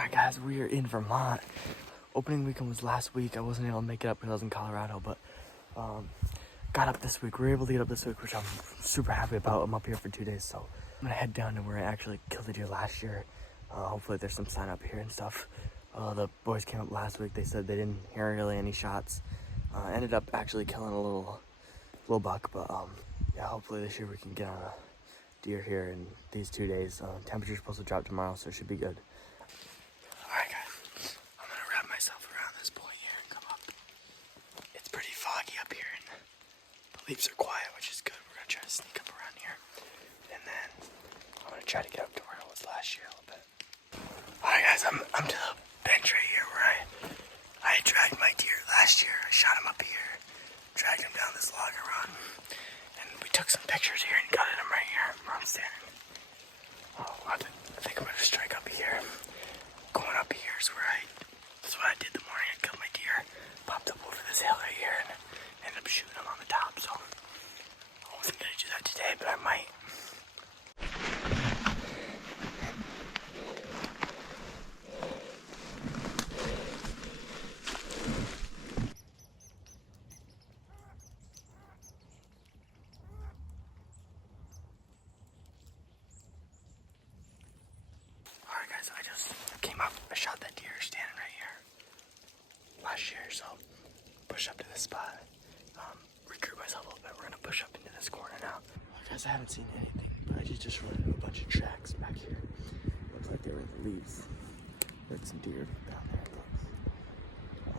Alright guys, we are in Vermont. Opening weekend was last week. I wasn't able to make it up because I was in Colorado, but got up this week. We were able to get up this week, which I'm super happy about. I'm up here for 2 days, so I'm gonna head down to where I actually killed a deer last year. Hopefully there's some sign up here and stuff. The boys came up last week. They said they didn't hear really any shots. Ended up actually killing a little buck, but yeah, hopefully this year we can get on a deer here in these 2 days. Temperature's supposed to drop tomorrow, so it should be good. Alright guys, I'm gonna wrap myself around this point here and come up. It's pretty foggy up here and the leaves are quiet, which is good. We're gonna try to sneak up around here. And then I'm gonna try to get up to where I was last year a little bit. Alright guys, I'm to the bench right here where I dragged my deer last year. I shot him up here, dragged him down this log run. And we took some pictures here and gutted him right here where I'm standing. Oh, I think I'm gonna strike up here. Going up here is where that's what I did the morning I killed my deer. Popped up over this hill right here and ended up shooting him on the top. So I wasn't gonna do that today, but I might. Alright guys, I just came up. I shot that deer standing right here last year, so push up to this spot, regroup myself a little bit. We're gonna push up into this corner now. Guys, I haven't seen anything, but I just run into a bunch of tracks back here. Looks like they were in the leaves. There's some deer down there. I'm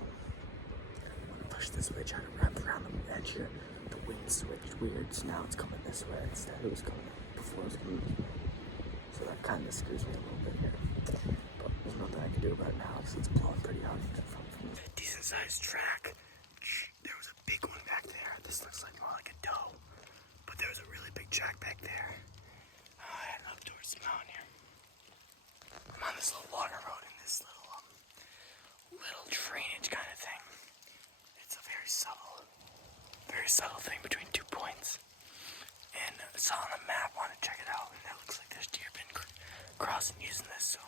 gonna push this way, try to wrap around the edge here. The wind switched weird, so now it's coming this way instead. It was coming before it was coming this way. So that kind of screws me a little bit here. But there's nothing I can do about it now because it's blowing pretty hard. Decent sized track. There was a big one back there. This looks like more like a doe. But there was a really big track back there. I headed up towards the mountain here. I'm on this little water road in this little drainage kind of thing. It's a very subtle thing between 2 points. And I saw on the map, wanted to check it out, and it looks like there's deer been crossing using this, so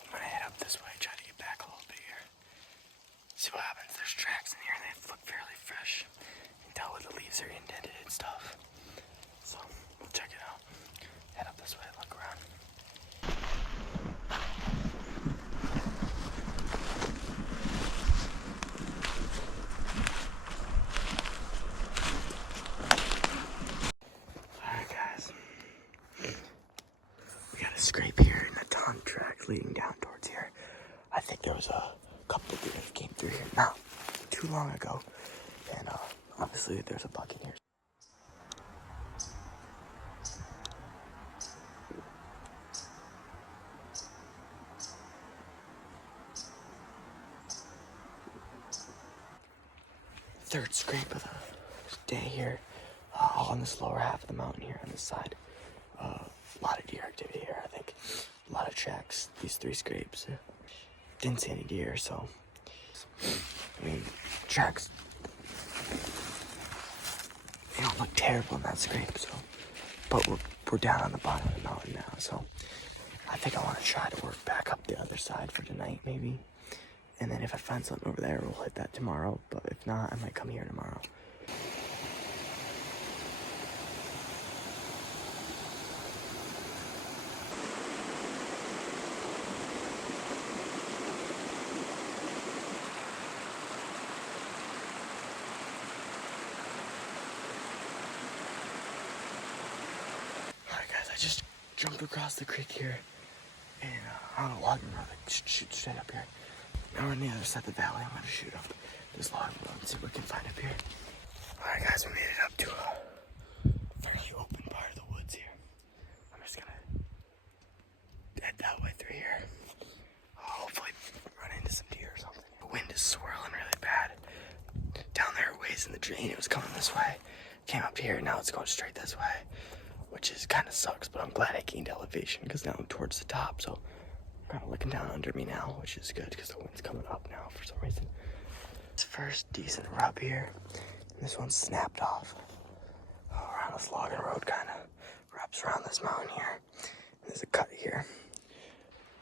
I'm gonna head up this way, try to get back a little bit here. See what happens. There's tracks in here, and they look fairly fresh. You can tell where the leaves are indented and stuff. So we'll check it out. Head up this way, look around. Scrape here in the ton track leading down towards here. I think there was a couple of deer that came through here not too long ago, and obviously there's a buck in here. Third scrape of the day here, all on this lower half of the mountain here on this side. A lot of deer activity here, I think. A lot of tracks, these 3 scrapes. Didn't see any deer, so I mean, tracks, they don't look terrible in that scrape, so, but we're down on the bottom of the mountain now, so I think I want to try to work back up the other side for tonight, maybe, and then if I find something over there, we'll hit that tomorrow, but if not, I might come here tomorrow. I just jumped across the creek here and on a logging road that shoots straight up here. Now we're on the other side of the valley. I'm gonna shoot up this logging road and see what we can find up here. Alright guys, we made it up to a very open part of the woods here. I'm just gonna head that way through here. Hopefully run into some deer or something. The wind is swirling really bad. Down there ways in the drain, it was coming this way. Came up here, now it's going straight this way. Which is kind of sucks, but I'm glad I gained elevation because now I'm towards the top, so I'm kind of looking down under me now, which is good because the wind's coming up now for some reason. This first decent rub here, and this one snapped off. Around this logging road kind of wraps around this mountain here. And there's a cut here.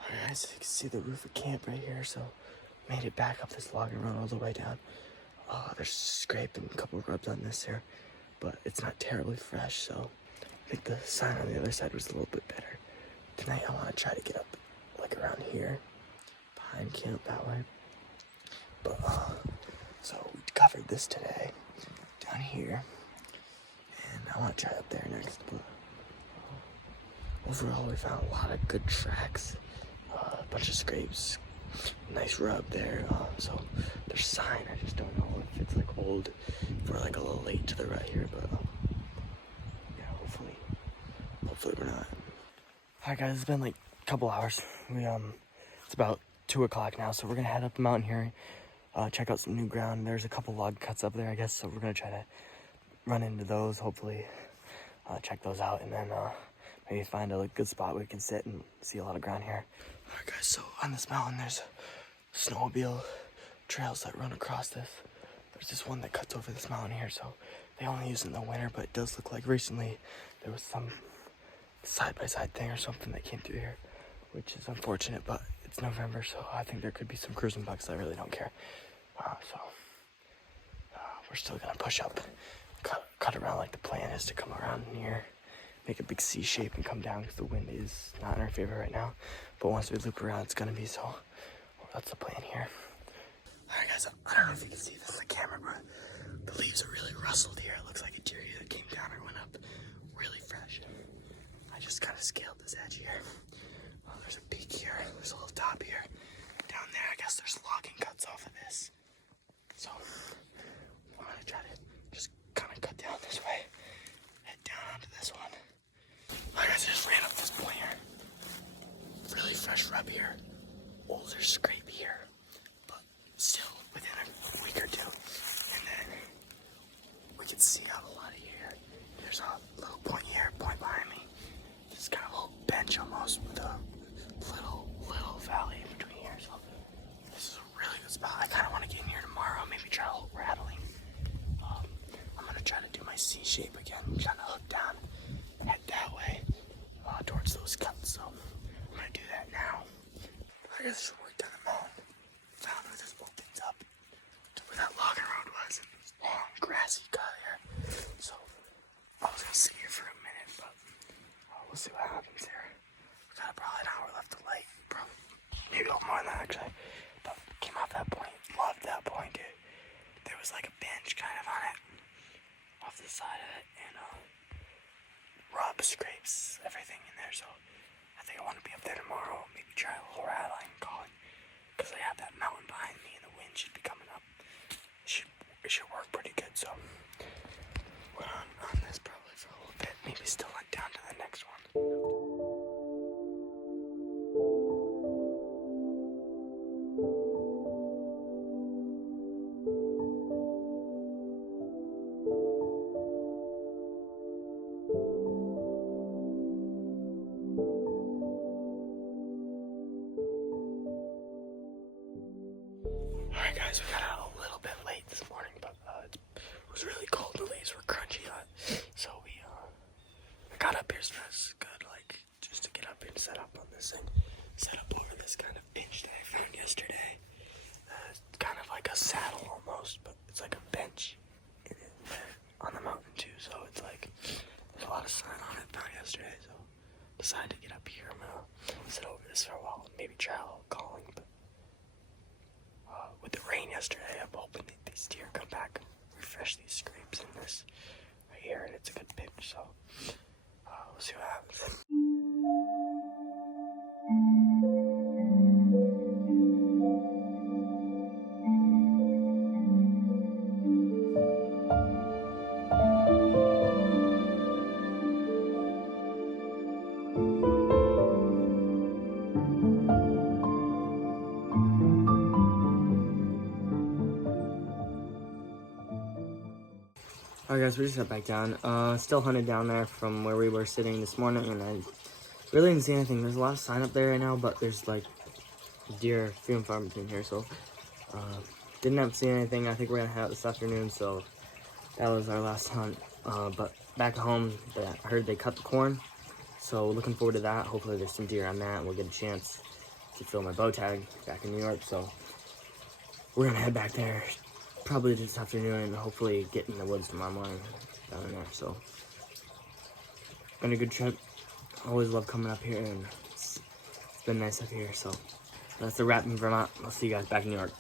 Alright guys, you can see the roof of camp right here, so made it back up this logging road all the way down. There's scrape and a couple of rubs on this here, but it's not terribly fresh, so I think the sign on the other side was a little bit better. Tonight I want to try to get up like around here, behind camp that way. But so we covered this today, down here, and I want to try up there next, but overall we found a lot of good tracks, a bunch of scrapes, nice rub there, so there's sign. I just don't know if it's like old, if we're like a little late to the right here, but yeah, hopefully we're not. Alright guys, it's been like a couple hours. It's about 2 o'clock now, so we're gonna head up the mountain here, check out some new ground. There's a couple log cuts up there, I guess, so we're gonna try to run into those, hopefully check those out, and then maybe find a good spot where we can sit and see a lot of ground here. Alright guys, so on this mountain there's snowmobile trails that run across this. There's this one that cuts over this mountain here, so they only use it in the winter, but it does look like recently there was some side-by-side thing or something that came through here, which is unfortunate, but it's November, so I think there could be some cruising bugs that really don't care. We're still gonna push up, cut around like the plan is to come around here, make a big C shape and come down because the wind is not in our favor right now. But once we loop around, it's gonna be so. Well, that's the plan here. Alright guys, I don't know if you can see this on the camera, but the leaves are really rustled here. It looks like a deer either came down or went up. Really fresh. I just kind of scaled this edge here. There's a peak here. There's a little top here. Down there, I guess there's logging cuts off of this. So I'm gonna try to just kind of cut down this way, head down onto this one. Alright guys, I just ran up this point here. Really fresh rub here. Older scrape here, but still within a week or two. And then we can see out a lot of here. There's a little point here, point behind me. This is kind of a little bench almost with a little valley in between here. So this is a really good spot. I kind of want to get in here tomorrow, maybe try a little rattling. I'm going to try to do my C shape again, trying to hook down, head that way, towards those cuts. So I'm going to do that now. I guess I should work down the mountain. Found where this opens up to where that logging road was, and this long grassy cut here. So I was going to sit here for a minute, but we'll see what happens here. We got probably an hour left of light, probably maybe a little more than that actually. But came off that point, loved that point, dude. There was like a bench kind of on it, off the side of it, and rub, scrapes, everything in there. So I think I want to be up there tomorrow, maybe try a little rattling and calling, because I have that mountain behind me and the wind should be coming up. It should work pretty good. So we're on this probably for a little bit, maybe still on down to the next one. Alright guys, we got out a little bit late this morning, but it was really cold. The leaves were crunchy hot, so we got up here as fast as good, like just to get up here and set up on this thing. Set up over this kind of bench that I found yesterday. It's kind of like a saddle almost, but it's like a bench on the mountain too. So it's like there's a lot of sign on it found yesterday. So decided to get up here. I'm gonna sit over this for a while, and maybe try a little calling, but. With the rain yesterday, I'm hoping that these deer come back and refresh these scrapes in this right here, and it's a good pitch, so we'll see what happens. Alright guys, we just got back down. Still hunted down there from where we were sitting this morning, and I really didn't see anything. There's a lot of sign up there right now, but there's like deer few and far between here, so didn't have to see anything. I think we're gonna head out this afternoon, so that was our last hunt. But back home, I heard they cut the corn, so looking forward to that. Hopefully there's some deer on that and we'll get a chance to fill my bow tag back in New York, so we're gonna head back there probably this afternoon and hopefully get in the woods tomorrow morning down there. So been a good trip. Always love coming up here, and it's been nice up here. So that's a wrap in Vermont. I'll see you guys back in New York.